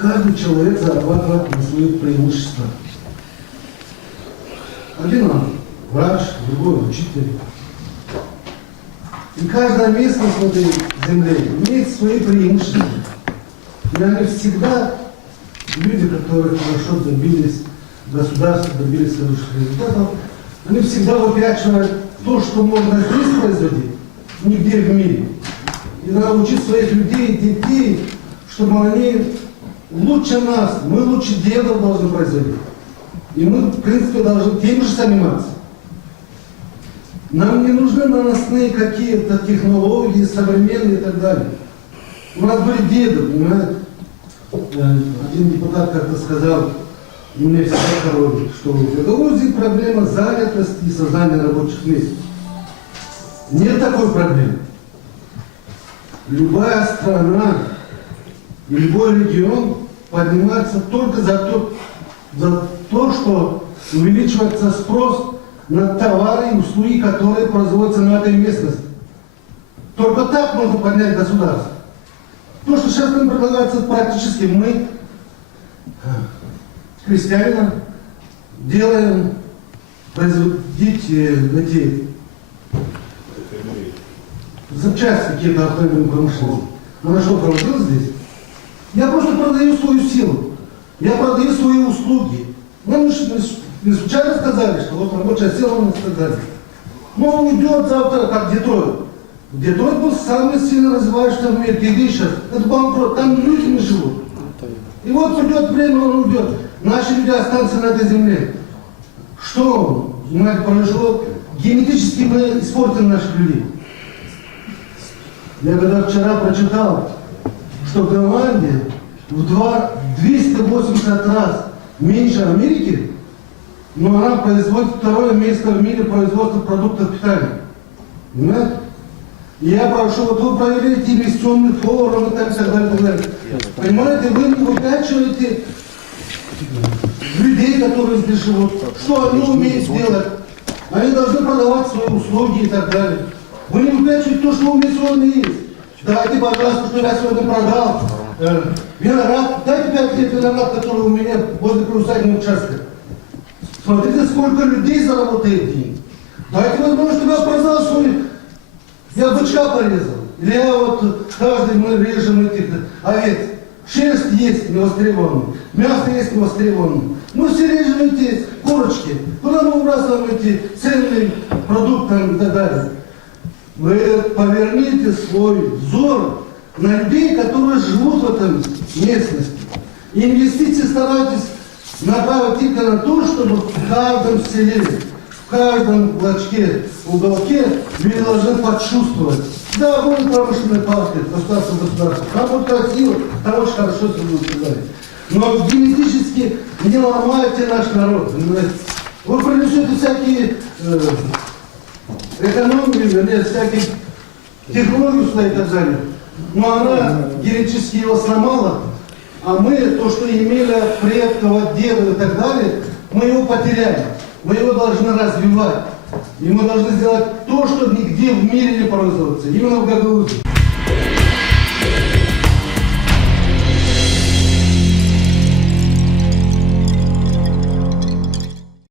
Каждый человек зарабатывает на свои преимущества. Один он врач, другой учитель. И каждая местность в этой земле имеет свои преимущества. И они всегда, люди, которые хорошо добились государства, добились хороших результатов, они всегда выпячивают то, что можно здесь производить, нигде в мире. И надо учить своих людей, детей, чтобы они лучше нас, мы лучше дедов должны производить. И мы, в принципе, должны тем же заниматься. Нам не нужны наносные какие-то технологии, современные и так далее. У нас были деды, понимаете? Один депутат как-то сказал, и мне всегда коробит, что в Гагаузии проблема занятости и создания рабочих мест. Нет такой проблемы. Любая страна и любой регион поднимается только за то, что увеличивается спрос на товары и услуги, которые производятся на этой местности. Только так можно поднять государство. То, что сейчас нам предлагается, практически мы, крестьянина, делаем, производить эти запчасти какие-то автомобильной промышленности. Но на что проводил здесь? Я просто продаю свою силу. Я продаю свои услуги. Нам не случайно сказали, что вот рабочая сила нам сказали. Но он уйдет завтра, как Детройт. Детройт был самый сильно развивающийся в мире. Где сейчас? Это банкрот, там люди не живут. И вот придет время, он уйдет. Наши люди останутся на этой земле. Что, знаете, произошло? Генетически мы испортили наших людей. Я когда вчера прочитал, что Голландия в 280 раз меньше Америки, но она производит второе место в мире производства продуктов питания. Понимаете? И я прошу, вот вы проверяете инвестиционный форум и так далее, так далее. Понимаете, вы не выпячиваете людей, которые здесь живут. Что они умеют делать? Они должны продавать свои услуги и так далее. Вы не выпячиваете то, что у меня сегодня есть. Дайте, пожалуйста, что я сегодня продал. Виноград, дайте 5 лет виноград, который у меня возле приусадебного участка. Смотрите, сколько людей заработает деньги. Дайте возможность, чтобы я продал свой... Я бычка порезал. Или я вот каждый мы режем этих овец. Шерсть есть невостребованный, мясо есть невостребованное. Мы все режем эти корочки. Куда мы выбрасываем эти ценные продукты и так далее. Вы поверните свой взор на людей, которые живут в этом местности. И инвестиции старайтесь направить только на то, чтобы в каждом селе, в каждом уголке люди должны почувствовать. Да, будет промышленный парк, государство. Там будет красиво, там очень хорошо все будет сказать. Но генетически не ломайте наш народ. Понимаете? Вы принесете всякие экономии, всякие технологии сюда и так далее. Но она генетически его сломала, а мы то, что имели от предков, от дедов и так далее, мы его потеряли. Мы его должны развивать. И мы должны сделать то, что нигде в мире не производится. Именно в Гагаузии.